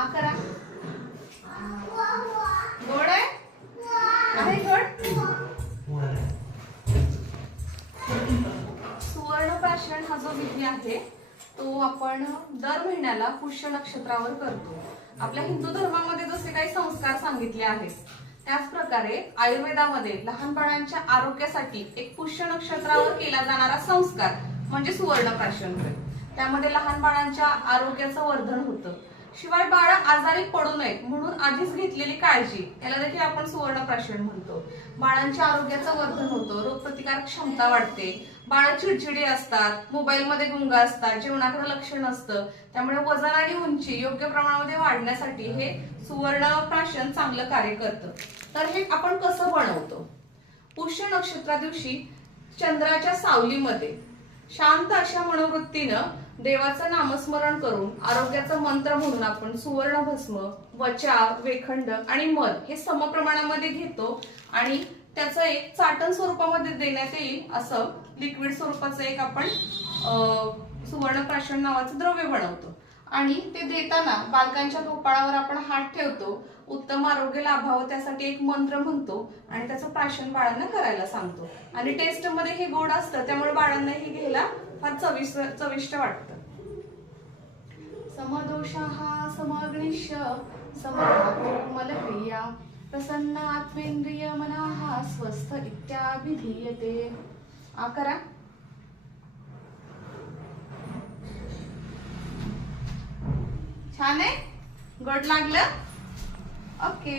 आ करा. गोड आहे गोड. सुवर्णप्राशन हा जो विधी आहे तो आपण दर महिन्याला पुष्य नक्षत्रावर करतो. आपल्या हिंदू धर्मामध्ये जसे काही संस्कार सांगितले आहेत त्याच प्रकारे आयुर्वेदामध्ये लहान बाळांच्या आरोग्यासाठी एक पुष्य नक्षत्रावर केला जाणारा संस्कार म्हणजे सुवर्णप्राशन होय. त्यामध्ये लहान बाळांच्या आरोग्याचं वर्धन होतं. शिवाय बाळ आजारी पडू नयेत म्हणून आधीच घेतलेली काळजी याला देखील आपण सुवर्णप्राशन म्हणतो. बाळांच्या आरोग्याचं वर्धन होतं, रोगप्रतिकारक क्षमता वाढते, बाळ चिडचिडी असतात, मोबाईलमध्ये गुंग असतात, जेवणाकडे लक्ष नसतं, त्यामुळे वजन आणि उंची योग्य प्रमाणामध्ये वाढण्यासाठी हे सुवर्णप्राशन चांगलं कार्य करतं. तर हे आपण कसं बनवतो? पुष्य नक्षत्रा दिवशी चंद्राच्या सावलीमध्ये शांत अशा मनोवृत्तीनं देवाचं नामस्मरण करून आरोग्याचा मंत्र म्हणून आपण सुवर्ण भस्म, वचा, वेखंड आणि मध हे समप्रमाणामध्ये घेतो आणि त्याचं एक चाटण स्वरूपामध्ये देण्यात येईल असं लिक्विड स्वरूपाचं एक आपण सुवर्णप्राशन नावाचं द्रव्य बनवतो. आणि ते देताना बालकांच्या कपाळावर आपण हात ठेवतो, उत्तम आरोग्य लाभावं त्यासाठी एक मंत्र म्हणतो आणि त्याचं प्राशन बाळांना करायला सांगतो. आणि टेस्ट मध्ये हे गोड असतं त्यामुळे बाळांना हे घ्यायला फार चविष्ट वाटतं. समदोषाः समग्निश्च सममलप्रिया प्रसन्न आत्मेंद्रिय मनाः स्वस्थ इत्याभिधीयते. आ करा. छान आहे. गोड लागलं. ओके.